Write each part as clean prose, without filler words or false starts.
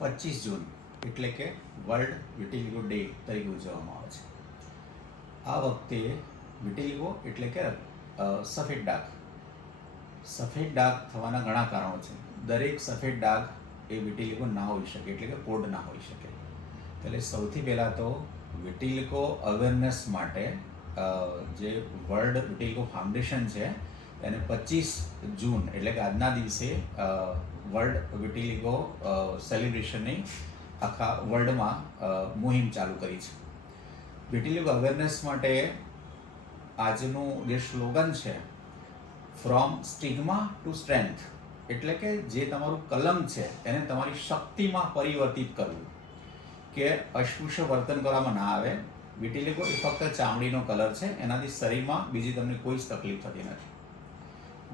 25 જૂન એટલે કે world વિટિલિગો day તરીકે ઉજવવામાં આવે છે. આ વખતે વિટિલિગો એટલે કે સફેદ ડાઘ. સફેદ ડાઘ થવાના ઘણા કારણો છે. દરેક સફેદ ડાઘ એ વિટિલિગો ના હોઈ શકે, એટલે કે પોડ ના હોઈ શકે. એટલે સૌથી પહેલાં તો વિટિલિગો અવેરનેસ માટે જે વર્લ્ડ વિટિલિગો ફાઉન્ડેશન છે એને 25 જૂન એટલે કે આજના દિવસે વર્લ્ડ વિટિલિગો સેલિબ્રેશનની આખા વર્લ્ડમાં મુહિમ ચાલુ કરી છે. વિટિલિગો અવેરનેસ માટે આજનું જે સ્લોગન છે, ફ્રોમ સ્ટિગ્મા ટુ સ્ટ્રેન્થ, એટલે કે જે તમારું કલમ છે એને તમારી શક્તિમાં પરિવર્તિત કરવું, કે અસ્પૃશ્ય વર્તન કરવામાં ના આવે. વિટિલિગો એ ફક્ત ચામડીનો કલર છે, એનાથી શરીરમાં બીજી તમને કોઈ જ તકલીફ થતી નથી.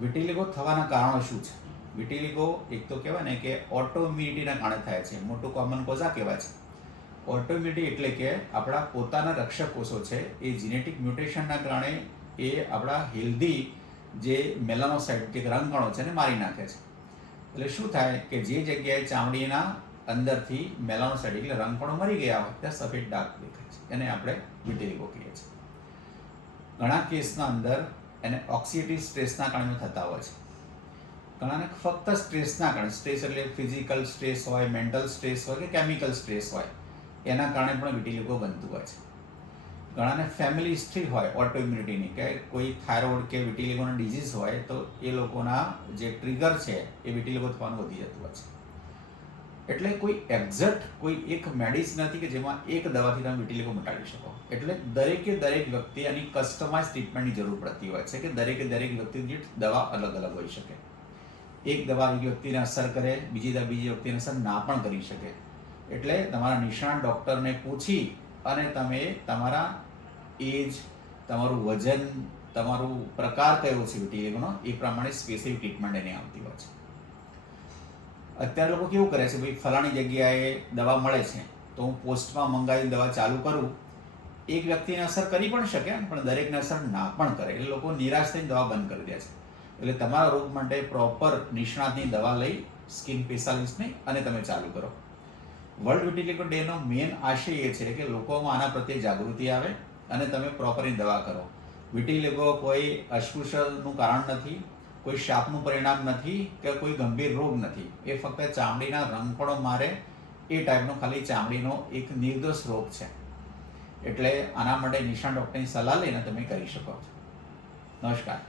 વિટિલિગો થવાના કારણો શું છે? વિટિલિગો એક તો કહેવાય ને કે ઓટોઇમ્યુનિટીના કારણે થાય છે. મોટું કોમન કોઝ આ કહેવાય છે. ઓટોઇમ્યુનિટી એટલે કે આપણા પોતાના રક્ષક કોષો છે એ જીનેટિક મ્યુટેશનના કારણે એ આપણા હેલ્ધી જે મેલાનોસાઇટ જે રંગકણો છે એને મારી નાખે છે. એટલે શું થાય કે જે જગ્યાએ ચામડીના અંદરથી મેલાનોસાઇટ એટલે રંગકણો મરી ગયા હોય ત્યાં સફેદ ડાઘ દેખાય છે. એને આપણે વિટિલિગો કહીએ છીએ. ઘણા કેસના અંદર એને ઓક્સિડેટિવ સ્ટ્રેસના કારણે થતા હોય છે. ઘણાને ફક્ત સ્ટ્રેસના કારણે, સ્ટ્રેસ એટલે ફિઝિકલ સ્ટ્રેસ હોય, મેન્ટલ સ્ટ્રેસ હોય કે કેમિકલ સ્ટ્રેસ હોય, એના કારણે પણ વિટિલિગો બનતું હોય છે. ઘણાને ફેમિલી હિસ્ટ્રી હોય ઓટોઇમ્યુનિટીની, કે કોઈ થાઇરોઇડ કે વિટિલિગોના ડિઝીઝ હોય તો એ લોકોના જે ટ્રિગર છે એ વિટિલિગો થવાનું વધી જતું હોય છે. એટલે કોઈ એક્ઝેક્ટ કોઈ એક મેડિસિન નથી કે જેમાં એક દવાથી તમે વિટિલિગો મટાડી શકો. એટલે દરેક વ્યક્તિ આની કસ્ટમાઇઝ ટ્રીટમેન્ટની જરૂર પડતી હોય છે, કે દરેક વ્યક્તિ દીઠ દવા અલગ અલગ હોઈ શકે. એક દવા એક વ્યક્તિને અસર કરે, બીજી દવા બીજી વ્યક્તિને અસર ના પણ કરી શકે. એટલે તમારા નિષ્ણાત ડૉક્ટરને પૂછી અને તમે તમારા એજ, તમારું વજન, તમારું પ્રકાર કયો છે વિટિલિગોનો, એ પ્રમાણે સ્પેસિફિક ટ્રીટમેન્ટ એને આવતી હોય છે. અત્યારે લોકો કેવું કરે છે, ભાઈ ફલાણી જગ્યાએ દવા મળે છે તો હું પોસ્ટમાં મંગાવીને દવા ચાલુ કરું. એક વ્યક્તિને અસર કરી પણ શકે પણ દરેકને અસર ના પણ કરે. એટલે લોકો નિરાશ થઈને દવા બંધ કરી દે છે. એટલે તમારા રોગ માટે પ્રોપર નિષ્ણાતની દવા લઈ, સ્કિન સ્પેશિયાલિસ્ટની, અને તમે ચાલુ કરો. વર્લ્ડ વિટિલિગો ડેનો મેઇન આશય એ છે કે લોકોમાં આના પ્રત્યે જાગૃતિ આવે અને તમે પ્રોપરની દવા કરો. વિટિલિગો કોઈ અસ્પૃશ્યનું કારણ નથી, કોઈ શાપનું પરિણામ નથી કે કોઈ ગંભીર રોગ નથી. એ ફક્ત ચામડીના રંગકણો મારે એ ટાઈપનો ખાલી ચામડીનો એક નિર્દોષ રોગ છે. એટલે આના માટે નિષ્ણાત ડૉક્ટરની સલાહ લઈને તમે કરી શકો છો. નમસ્કાર.